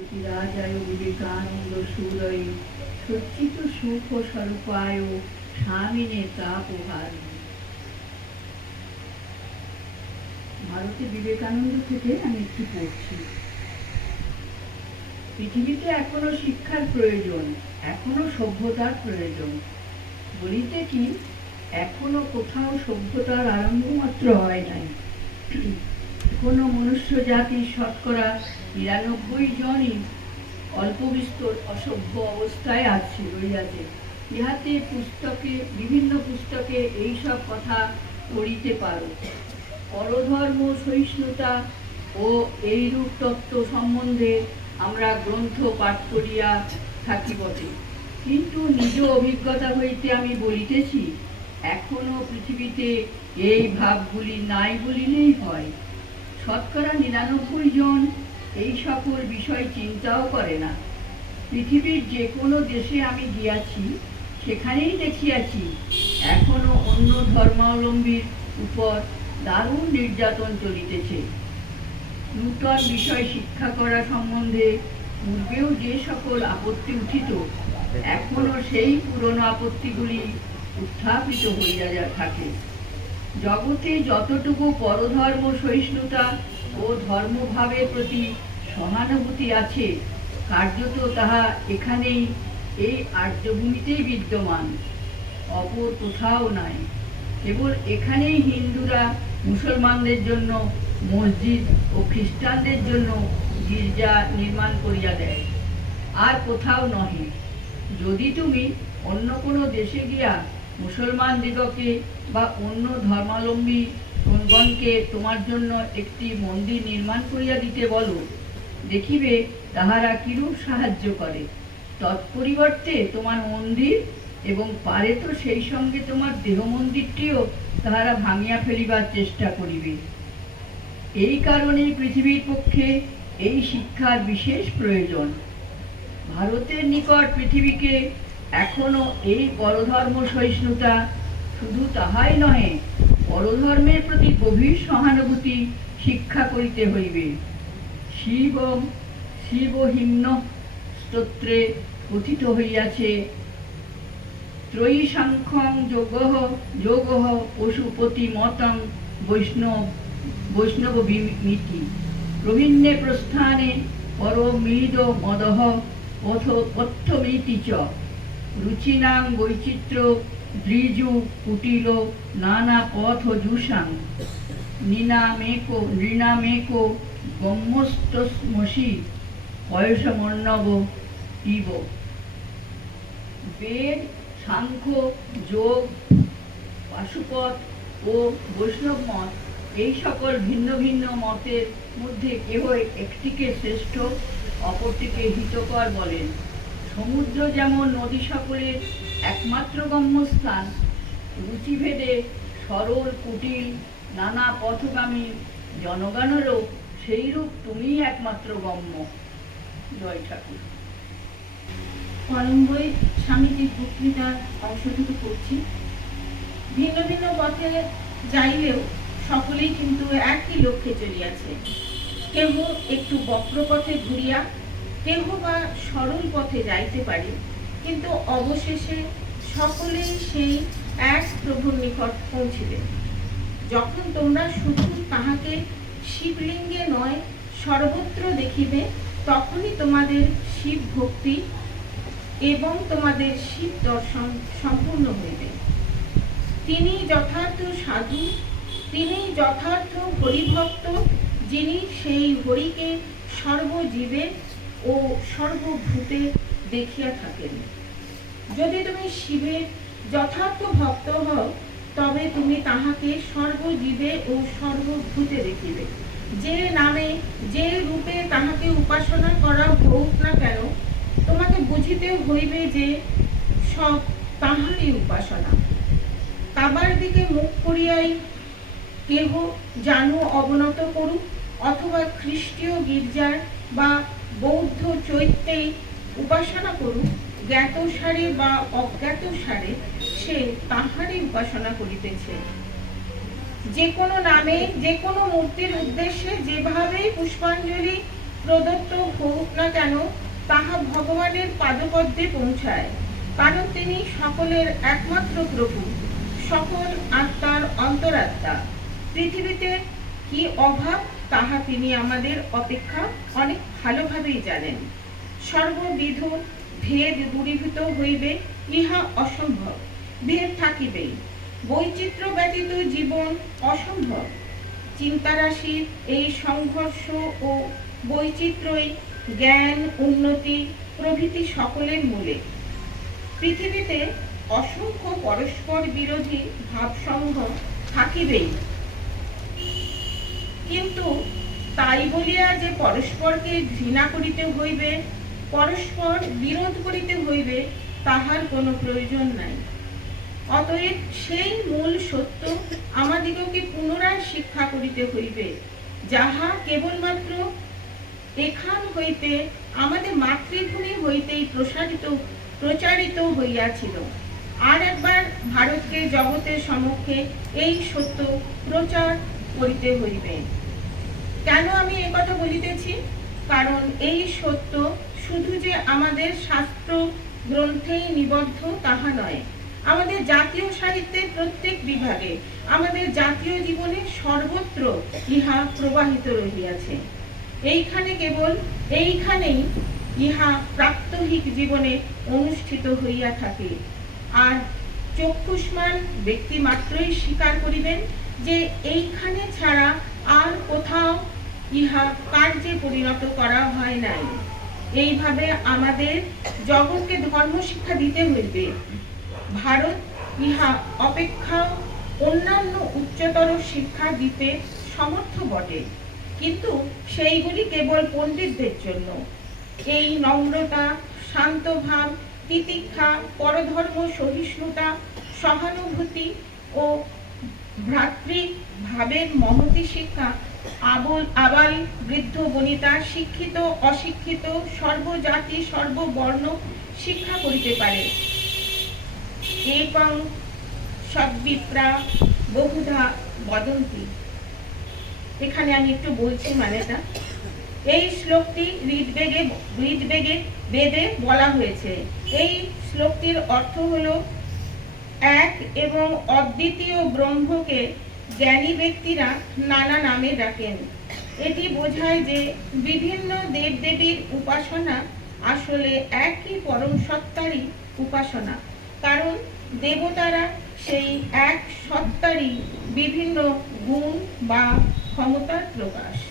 জ্যোতিরাজায় বিবেকানন্দ সুরয় সচ্চিত সুখ স্বরূপায় স্বামিনে তাপহার ভারতে বিবেকানন্দ থেকে আমি একটু পড়ছি? পৃথিবীতে এখনও শিক্ষার প্রয়োজন, এখনও সভ্যতার প্রয়োজন। বলিতে কি, এখনও কোথাও সভ্যতার আরম্ভ মাত্র হয় নাই। কোনো মনুষ্য জাতির শতকরা নিরানব্বই জনই অল্প বিস্তর অসভ্য অবস্থায় আছে রইয়াছে। ইহাতে পুস্তকে, বিভিন্ন পুস্তকে এই সব কথা পড়িতে পারো। পরধর্ম, সহিষ্ণুতা ও এইরূপ তত্ত্ব সম্বন্ধে আমরা গ্রন্থ পাঠ করিয়া থাকি বটে কিন্তু নিজ অভিজ্ঞতা হইতে আমি বলিতেছি, এখনও পৃথিবীতে এই ভাবগুলি নাই বলিলেই হয়। শতকরা নিরানব্বই জন এই সকল বিষয় চিন্তাও করে না। পৃথিবীর যে কোনো দেশে আমি গিয়াছি, সেখানেই দেখিয়াছি, এখনও অন্য ধর্মাবলম্বীর উপর দারুণ নির্যাতন চলিতেছে। নূতন বিষয় শিক্ষা করা সম্বন্ধে পূর্বেও যে সকল আপত্তি উঠিত, এখনও সেই পুরনো আপত্তিগুলি উত্থাপিত হইয়া থাকে। জগতে যতটুকু পরধর্ম সহিষ্ণুতা ও ধর্মভাবের প্রতি সহানুভূতি আছে, কার্যত তাহা এখানেই, এই আর্যভূমিতেই বিদ্যমান। অপর কোথাও নাই। কেবল এখানেই হিন্দুরা মুসলমানদের জন্য, মসজিদ ও খ্রিস্টানদের জন্য গির্জা নির্মাণ করিয়া দেয়। আর কোথাও নহে। যদি তুমি অন্য কোনো দেশে গিয়া মুসলমান দিগকে বা অন্য ধর্মাবলম্বী গণগণকে তোমার জন্য একটি মন্দির নির্মাণ করিয়া দিতে বলো, দেখিবে তাহারা কিরূপ সাহায্য করে। তৎপরিবর্তে তোমার মন্দির এবং পারে তো সেই সঙ্গে তোমার দেহ মন্দিরটিও তাহারা ভাঙিয়া ফেলিবার চেষ্টা করিবে। এই কারণে পৃথিবীর পক্ষে এই শিক্ষার বিশেষ প্রয়োজন। ভারতের নিকট পৃথিবীকে এখনও এই পরধর্ম সহিষ্ণুতা শুধু তাহাই নহে, পরধর্মের প্রতি গভীর সহানুভূতি শিক্ষা করিতে হইবে। শিব শিবহিম্ন স্তোত্রে কথিত হইয়াছে ত্রয়ী সাংখ্যং যোগ যোগ পশুপতি মতং বৈষ্ণব বৈষ্ণব মিতি প্রভিন্নে প্রস্থানে পরমীদ মদহ পথ পথ্যমিতি চ। রুচিনাং বৈচিত্র্য দ্রিজু কুটিল, নানা পথ জুষাং নিনামেকো, নৃণামেকো গম্যস্তমসি পয়সমর্ণব, ইব। বেদ, সাংখ্য, যোগ পাশুপথ ও বৈষ্ণব মত, এই সকল ভিন্ন ভিন্ন মতের মধ্যে কেহ একটিকে শ্রেষ্ঠ, অপরটিকে হিতকর বলেন। সমুদ্র যেমন নদী সকলের একমাত্র গম্যস্থান, রুচিভেদে সরল, কুটিল, নানা পথগামী জনগণেরও সেইরূপ তুমিই একমাত্র গম্য। জয় ঠাকুর। কলম্বোয় স্বামীজির বক্তৃতার অংশটুকু পড়ছি। ভিন্ন ভিন্ন পথে যাইলেও সকলেই কিন্তু একই লক্ষ্যে চলিয়াছে। কেহ একটু বক্রপথে ঘুরিয়া, কেহ সরল পথে যাইতে পারি, কিন্তু অবশেষে সকলেই সেই এক প্রভুর নিকট পৌঁছিবে যখন তোমরা শুধু তাহাকে শিবলিঙ্গে নয়, সর্বত্র দেখিবে, তখনই তোমাদের শিব ভক্তি এবং তোমাদের শিব দর্শন সম্পূর্ণ হইবে। তিনি যথার্থ সাধু, তিনি যথার্থ হরিভক্ত, যিনি সেই হরিকে সর্বজীবে ও সর্বভূতে দেখিয়া থাকেন। যদি তুমি শিবের যথার্থ ভক্ত হও, তবে তুমি তাহাকে সর্বজীবে ও সর্বভূতে দেখিবে। যে নামে, যে রূপে তাহাকে উপাসনা করা হোক না কেন, তোমাকে বুঝিতে হইবে যে সব তাহারই উপাসনা। কাবার দিকে মুখ করিয়াই কেহ জানু অবনত করুক, অথবা খ্রিস্টীয় গির্জার বা বৌদ্ধ চৈত্যেই উপাসনা করুক, জ্ঞাত সারে বা অজ্ঞাত সারে, সে তাহারই উপাসনা করিতেছে। যে কোনো নামে যে কোনো মূর্তির উদ্দেশ্যে যেভাবেই পুষ্পাঞ্জলি প্রদত্ত হোক না কেন, তাহা ভগবানের পাদপদ্মে পৌঁছায়, কারণ তিনি সকলের একমাত্র প্রভু, সকল আত্মার অন্তরাত্মা। পৃথিবীতে কি অভাব তাহা তিনি আমাদের অপেক্ষা অনেক ভালোভাবেই জানেন। সর্ববিধ ভেদ দূরীভূত হইবে, ইহা অসম্ভব। ভেদ থাকিবেই। বৈচিত্র্য ব্যতীত জীবন অসম্ভব। চিন্তারাশির এই সংঘর্ষ ও বৈচিত্র্যই জ্ঞান, উন্নতি প্রভৃতি সকলের মূলে। পৃথিবীতে অসংখ্য পরস্পর বিরোধী ভাবসমূহ থাকিবেই। কিন্তু তাই বলিয়া যে পরস্পরকে ঘৃণা করিতে হইবে, পরস্পর বিরোধ করিতে হইবে, তাহার কোনো প্রয়োজন নাই। অতএব সেই মূল সত্য আমাদিগকে পুনরায় শিক্ষা করিতে হইবে, যাহা কেবলমাত্র এখান হইতে আমাদের মাতৃভূমি হইতেই প্রসারিত, প্রচারিত হইয়াছিল। আর একবার ভারতকে জগতের সমক্ষে এই সত্য প্রচার করিতে হইবে। কেন আমি এ কথা বলিতেছি? কারণ এই সত্য শুধু যে আমাদের শাস্ত্র গ্রন্থেই নিবদ্ধ তাহা নয়। আমাদের জাতীয় সাহিত্যের প্রত্যেক বিভাগে, আমাদের জাতীয় জীবনে সর্বত্র ইহা প্রবাহিত রহিয়াছে। এইখানে কেবল এইখানেই ইহা প্রাত্যহিক জীবনে অনুষ্ঠিত হইয়া থাকে। আর চক্ষুষ্মান ব্যক্তি মাত্রই স্বীকার করিবেন যে এইখানে ছাড়া আর কোথাও ইহা কার্যে পরিণত করা হয় নাই? এইভাবে আমাদের জগৎকে ধর্ম শিক্ষা দিতে হইবে। ভারত ইহা অপেক্ষা অন্যান্য উচ্চতর শিক্ষা দিতে সমর্থ বটে। কিন্তু সেইগুলি কেবল পণ্ডিতদের জন্য। এই নম্রতা, শান্তভাব, তিতিক্ষা, পরধর্ম, সহিষ্ণুতা, সহানুভূতি ও ভ্রাতৃ ভাবের মহতি শিক্ষা, আবল, আবাল বৃদ্ধ বনিতা, শিক্ষিত, অশিক্ষিত, সর্বজাতি, সর্ববর্ণ শিক্ষা করিতে পারে। এবং সদ্বিপ্রা বহুধা বদন্তি। এখানে আমি একটু বলছি মানেটা। এই শ্লোকটি ঋগ্বেগে ঋগ্বেগে বেদে বলা হয়েছে। এই শ্লোকটির অর্থ হলো এক এবং অদ্বিতীয় ব্রহ্মকে জ্ঞানী ব্যক্তিরা নানা নামে ডাকেন। এটি বোঝায় যে বিভিন্ন দেবদেবীর উপাসনা আসলে একই পরম সত্তারই উপাসনা। কারণ দেবতারা সেই এক সত্তারই বিভিন্ন গুণ বা ক্ষমতার প্রকাশ।